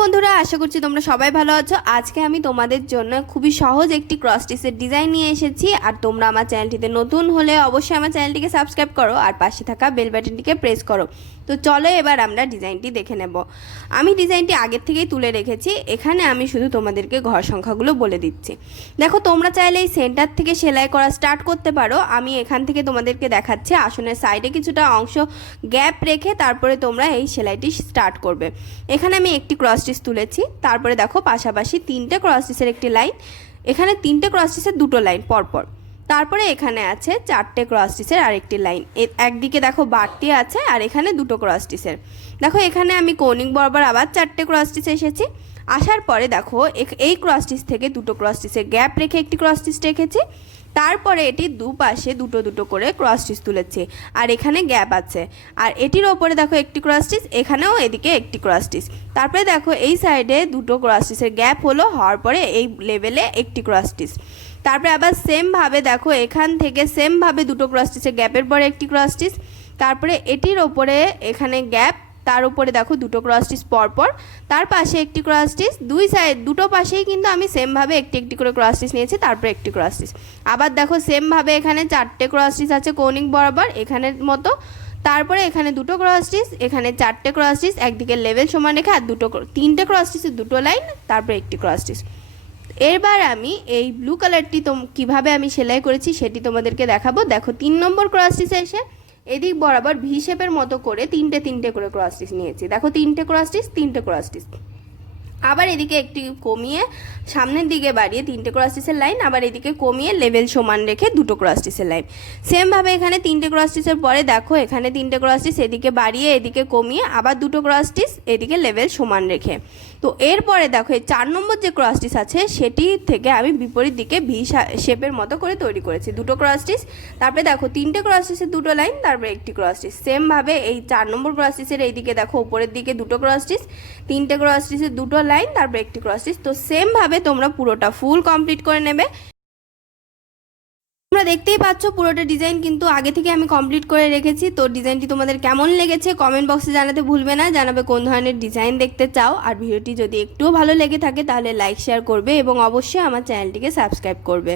বন্ধুরা, আশা করছি তোমরা সবাই ভালো আছো। আজকে আমি তোমাদের জন্য খুবই সহজ একটি ক্রস স্টিচের ডিজাইন নিয়ে এসেছি। আর তোমরা আমার চ্যানেলটিতে নতুন হলে অবশ্যই আমার চ্যানেলটিকে সাবস্ক্রাইব করো আর পাশে থাকা বেল বাটনটিকে প্রেস করো। তো চলো এবার আমরা ডিজাইনটি দেখে নেব। আমি ডিজাইনটি আগের থেকেই তুলে রেখেছি, এখানে আমি শুধু তোমাদেরকে ঘর সংখ্যাগুলো বলে দিচ্ছি। দেখো, তোমরা চাইলে এই সেন্টার থেকে সেলাই করা স্টার্ট করতে পারো। আমি এখান থেকে তোমাদেরকে দেখাচ্ছি, আসনের সাইডে কিছুটা অংশ গ্যাপ রেখে তারপরে তোমরা এই সেলাইটি স্টার্ট করবে। এখানে আমি একটি ক্রস স্টিচ তুলেছি, তারপরে দেখো পাশাপাশি তিনটে ক্রস স্টিচের একটি লাইন, এখানে তিনটে ক্রস স্টিচের দুটো লাইন পরপর, তারপরে এখানে আছে চারটে ক্রস স্টিচের আরেকটি লাইন, একদিকে দেখো বাড়তি আছে আর এখানে দুটো ক্রস স্টিচের। দেখো এখানে আমি কৌণিক বরাবর আবার চারটে ক্রস স্টিচ এসেছি। আসার পরে দেখো এই ক্রস স্টিচ থেকে দুটো ক্রস স্টিচের গ্যাপ রেখে একটি ক্রস স্টিচ রেখেছি, তারপরে এটি দুপাশে দুটো দুটো করে ক্রস স্টিচ তুলেছি আর এখানে গ্যাপ আছে। আর এটির ওপরে দেখো একটি ক্রস স্টিচ, এখানেও এদিকে একটি ক্রস স্টিচ, তারপরে দেখো এই সাইডে দুটো ক্রস স্টিচের গ্যাপ হওয়ার পরে এই লেভেলে একটি ক্রস স্টিচ, তারপরে আবার সেমভাবে দেখো এখান থেকে সেমভাবে দুটো ক্রস স্টিচের গ্যাপের পরে একটি ক্রস স্টিচ, তারপরে এটির ওপরে এখানে গ্যাপ, তার উপরে দেখো দুটো ক্রস স্টিচ পরপর, তার পাশে একটি ক্রস স্টিচ, দুই সাইড দুটো পাশেই কিন্তু আমি সেমভাবে একটি একটি করে ক্রস স্টিচ নিয়েছি, তারপরে একটি ক্রস স্টিচ। আবার দেখো সেমভাবে এখানে চারটে ক্রস স্টিচ আছে কৌণিক বরাবর এখানের মতো, তারপরে এখানে দুটো ক্রস স্টিচ, এখানে চারটে ক্রস স্টিচ, একদিকে লেভেল সমান রেখে আর তিনটে ক্রস স্টিচের দুটো লাইন, তারপরে একটি ক্রস স্টিচ। এবার আমি এই ব্লু কালারটি কীভাবে আমি সেলাই করেছি সেটি তোমাদেরকে দেখাবো। দেখো 3 নম্বর ক্রস স্টিচে এসে এদিক বরাবর ভি শেপের মতো করে তিনটে তিনটে করে ক্রস স্টিচ নিয়েছি। দেখো তিনটে ক্রস স্টিচ, তিনটে ক্রস স্টিচ, আবার এদিকে একটি কমিয়ে সামনের দিকে বাড়িয়ে তিনটে ক্রস স্টিচের লাইন, আবার এদিকে কমিয়ে লেভেল সমান রেখে দুটো ক্রস স্টিচের লাইন। সেমভাবে এখানে তিনটে ক্রস স্টিচের পরে দেখো এখানে তিনটে ক্রস স্টিচ, এদিকে বাড়িয়ে এদিকে কমিয়ে আবার দুটো ক্রস স্টিচ, এদিকে লেভেল সমান রেখে। তো এরপরে দেখো এই 4 নম্বর যে ক্রস স্টিচ আছে সেটি থেকে আমি বিপরীত দিকে ভি শেপের মতো করে তৈরি করেছি, দুটো ক্রস স্টিচ, তারপরে দেখো তিনটে ক্রস স্টিচের দুটো লাইন, তারপরে একটি ক্রস স্টিচ। সেমভাবে এই 4 নম্বর ক্রস স্টিচের এইদিকে দেখো উপরের দিকে দুটো ক্রস স্টিচ, তিনটে ক্রস স্টিচের দুটো লাইন, তারপরে একটি ক্রস স্টিচ। তো সেমভাবে তোমরা পুরোটা ফুল কমপ্লিট করে নেবে। তোমরা দেখতেই পাচ্ছ পুরোটা ডিজাইন কিন্তু আগে থেকে আমি কমপ্লিট করে রেখেছি। তো ডিজাইনটি তোমাদের কেমন লেগেছে কমেন্ট বক্সে জানাতে ভুলবে না, জানাবে কোন ধরনের ডিজাইন দেখতে চাও। আর ভিডিওটি যদি একটুও ভালো লেগে থাকে তাহলে লাইক শেয়ার করবে এবং অবশ্যই আমার চ্যানেলটিকে সাবস্ক্রাইব করবে।